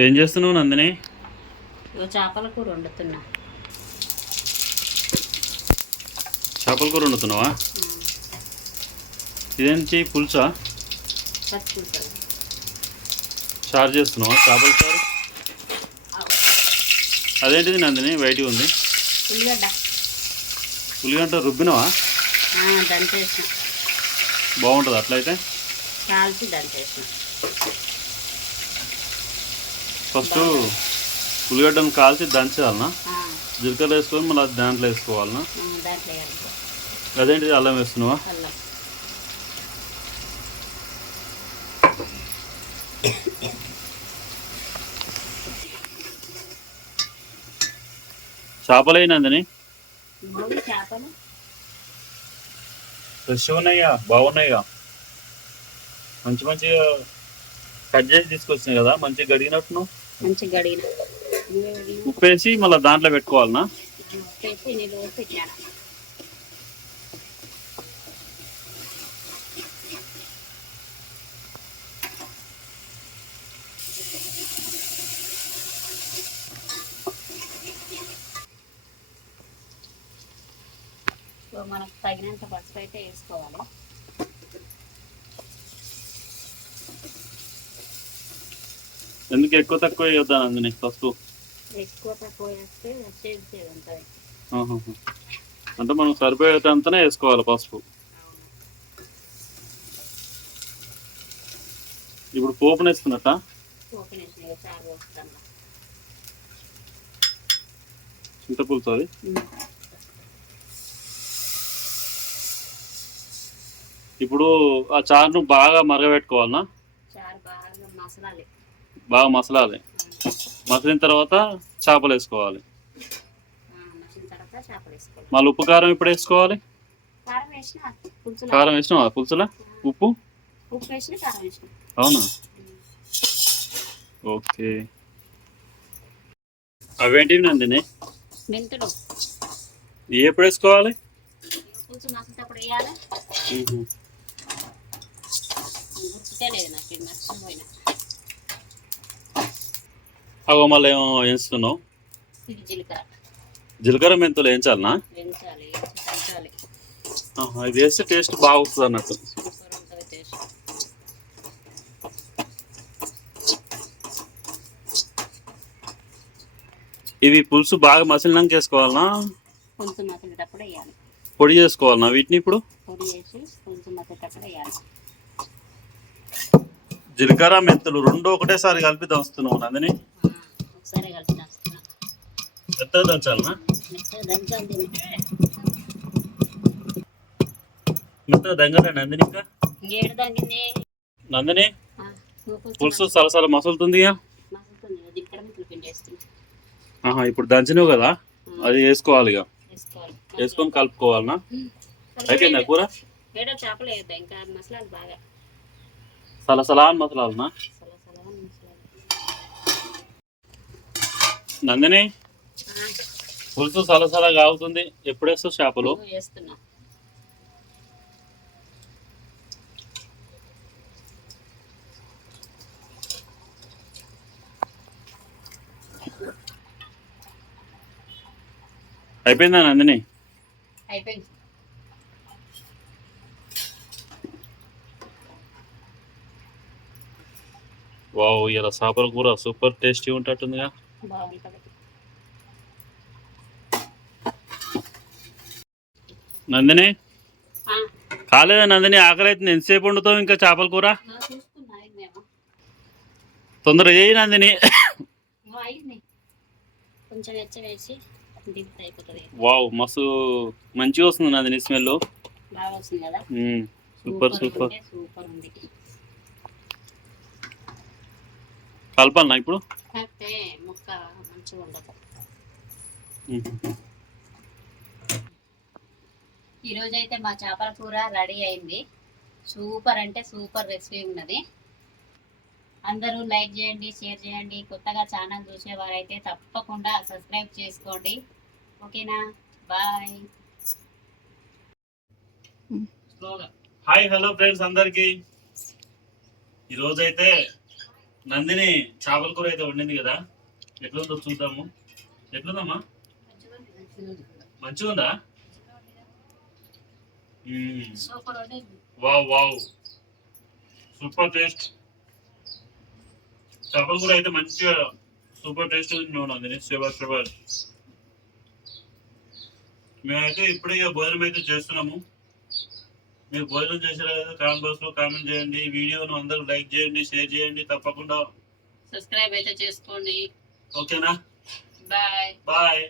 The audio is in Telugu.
ఏం చేస్తున్నావు నందిని? చేపల కూర వండుతున్నా. చేపల కూర వండుతున్నావా? ఇదేంటి పులుసా? చారు చేస్తున్నావా? చేపల చారు? అదేంటిది నందిని? బయటికి ఉంది. ఉల్లిగడ్డ. ఉల్లిగంట రుబ్బినవా? బాగుంటుంది అట్లయితే? కాల్చి దంచేసిన ఫస్ట్ ఉల్లిగడ్డను కాల్చి దంచాలనా? జీలకర్ర వేసుకొని మళ్ళీ అది దాంట్లో వేసుకోవాలనా అదేంటిది అల్లం వేస్తున్నావా? అల్లం. చేపలే నందిని? మూడు చేపలు. ఫ్రెష్ ఉన్నాయిగా బాగున్నాయిగా. మంచి మంచిగా కట్ చేసి తీసుకొచ్చినాయి కదా మంచిగా గడిగినట్టును? మంచి గడిగిన ఉప్పు వేసి మళ్ళీ దాంట్లో పెట్టుకోవాలనా? నీళ్ళు పెట్టాను మనకు తగినంత పసుపు అయితే వేసుకోవాలి. ఎందుకు ఎక్కువ తక్కువ వేయొద్దా నందిని ఫస్ట్? ఎక్కువ తక్కువ వేస్తే ఉంటుంది. అంటే మనం సరిపోయేటంతనే వేసుకోవాలి పసుపు. ఇప్పుడు పోపున వేసుకున్నట్ట చింతపులుసు అది ఇప్పుడు ఆ చారును బాగా మరగబెట్టుకోవాలనా? చారు బాగా మసాలాలు. బాగా మసలాలి. మసలిన తర్వాత చేపలు వేసుకోవాలి. మళ్ళీ ఉప్పు కారం ఇప్పుడు వేసుకోవాలి? కారం వేసినావా? పులుసులా? ఉప్పు? అవునా? ఓకే. అవేంటివి నందిని? మెంతులు. ఎప్పుడు వేసుకోవాలి? లేదు నాకు అగో మళ్ళీ ఏమో వేస్తున్నావు జీలకర్ర మెంతులు వేయించాలనా? ఇది వేస్తే టేస్ట్ బాగా వస్తుంది అన్నట్టు ఇవి పులుసు బాగా మసిలినాక వేసుకోవాలనా? పొడి చేసుకోవాలనా వీటిని ఇప్పుడు? జీలకర్ర మెంతులు రెండు ఒకటేసారి కలిపి దంచుతున్నావు నందిని. మెత్తగా దంచాలనా. మెత్తగా దంగలే నందిని ఇంకా? నందిని? పులుసు సలసల మసులుతుంది ఇక. మసులుతుంది. కదా ఇక్కడ మెంతులు పిండి వేస్తున్నా ఆహా ఇప్పుడు దంచినావు కదా? అది వేసుకోవాలి ఇక. వేసుకొని కలుపుకోవాలనా? అయిపోయిందా కూర? ఏడో చేపలు వేద్దాం ఇంకా మసాలాలు బాగా. సలసలా అని మసలాలనా? నందిని? పులుసు సలసలా కాగుతుంది. ఎప్పుడు వేస్తావు చేపలు వేస్తున్నా అయిపోయిందా నందిని? అయిపోయింది. వావ్ ఇలా చేపల కూర సూపర్ టేస్టీ ఉంటుందిగా బాగుంటుంది. నందిని? కాలేదా నందిని? ఆకలి అవుతుంది ఎంతసేపు వండుతావు ఇంకా చేపల కూర? తొందరగా చేయి నందిని. వావ్ మస్తు మంచిగా వస్తుంది నందిని స్మెల్. సూపర్ సూపర్ కలపాలనా ఇప్పుడు? ముక్క మంచిగా ఉండదు ఈరోజు అయితే మా చేపల కూర రెడీ అయింది. సూపర్ అంటే సూపర్ రెసిపీ ఉన్నది. అందరూ లైక్ చేయండి షేర్ చేయండి. కొత్తగా ఛానల్ చూసేవారైతే తప్పకుండా సబ్స్క్రైబ్ చేసుకోండి. ఓకేనా? బాయ్. హాయ్ హలో ఫ్రెండ్స్ అందరికి. ఈరోజు అయితే నందిని చేపల కూర అయితే వండింది కదా. ఎట్లుందో చూద్దాము. ఎట్లుందమ్మా? మంచిగా ఉందా super wow wow super taste చేపల కూర అయితే మంచిగా సూపర్ టేస్ట్ ఉంది నందిని సూపర్ సూపర్ మేమైతే ఇప్పుడే ఇక భోజనం అయితే చేస్తున్నాము. మీరు భోజనం చేసారా కామెంట్ బాక్స్లో కామెంట్ చేయండి. వీడియోను అందరూ లైక్ చేయండి షేర్ చేయండి. తప్పకుండా సబ్స్క్రైబ్ అయితే చేసుకోండి. ఓకేనా బాయ్ బాయ్